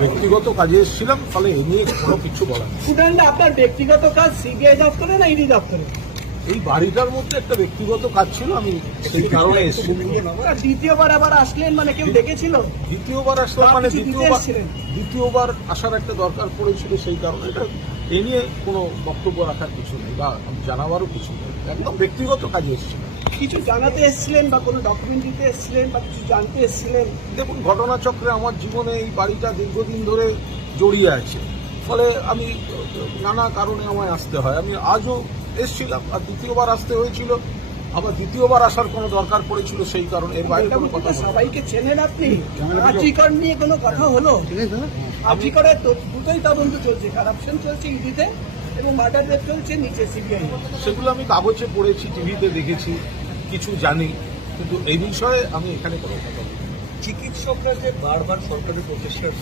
ব্যক্তিগত কাজে এসেছিলাম, ফলে এ নিয়ে কোনো কিছু বলার নেই। স্টুডেন্ট আপনার ব্যক্তিগত কাজ সিবিআই দপ্তরে না ইডি দপ্তরে? এই বাড়িটার মধ্যে একটা ব্যক্তিগত কাজ ছিল, আমি সেই কারণে এসেছিলাম। আর দ্বিতীয়বার আবার আসলেন মানে কেউ ডেকেছিল? দ্বিতীয়বার আসলাম মানে কিছু দিতে এসেছিলেন? দ্বিতীয়বার আসার একটা দরকার পড়েছিল, সেই কারণে এটা এ নিয়ে কোনো বক্তব্য রাখার কিছু নেই বা জানাবারও কিছু নেই, একদম ব্যক্তিগত কাজে এসেছিলাম। কিছু জানাতে এসেছিলেন বা কোনো ডকুমেন্ট দিতে এসেছিলেন বা কিছু জানতে এসেছিলেন? দেখুন, ঘটনাচক্রে আমার জীবনে এই বাড়িটা দীর্ঘদিন ধরে জড়িয়ে আছে, ফলে আমি নানা কারণে আমায় আসতে হয়। আমি আজও এসেছিলাম, আর দ্বিতীয়বার আসতে হয়েছিল, আবার দ্বিতীয়বার আসার কোনো দরকার পড়েছিল, সেই কারণে এর বাইরে কোনো কথা বলবো না। সবাইকে চেনেন আপনি? আর্জিকর নিয়ে কোনো কথা হলো? আর্জিকরের দুটোই তদন্ত চলছে, কারাপশন চলছে ইডিতে এবং মার্ডার রেপ চলছে নিচে সিবিআই। সেগুলো আমি কাগজে পড়েছি, টিভিতে দেখেছি, কিছু জানি, কিন্তু এই বিষয়ে আমি এখানে কোনো কথা বলবো না। চিকিৎসকরা যে বারবার সরকারের প্রচেষ্টার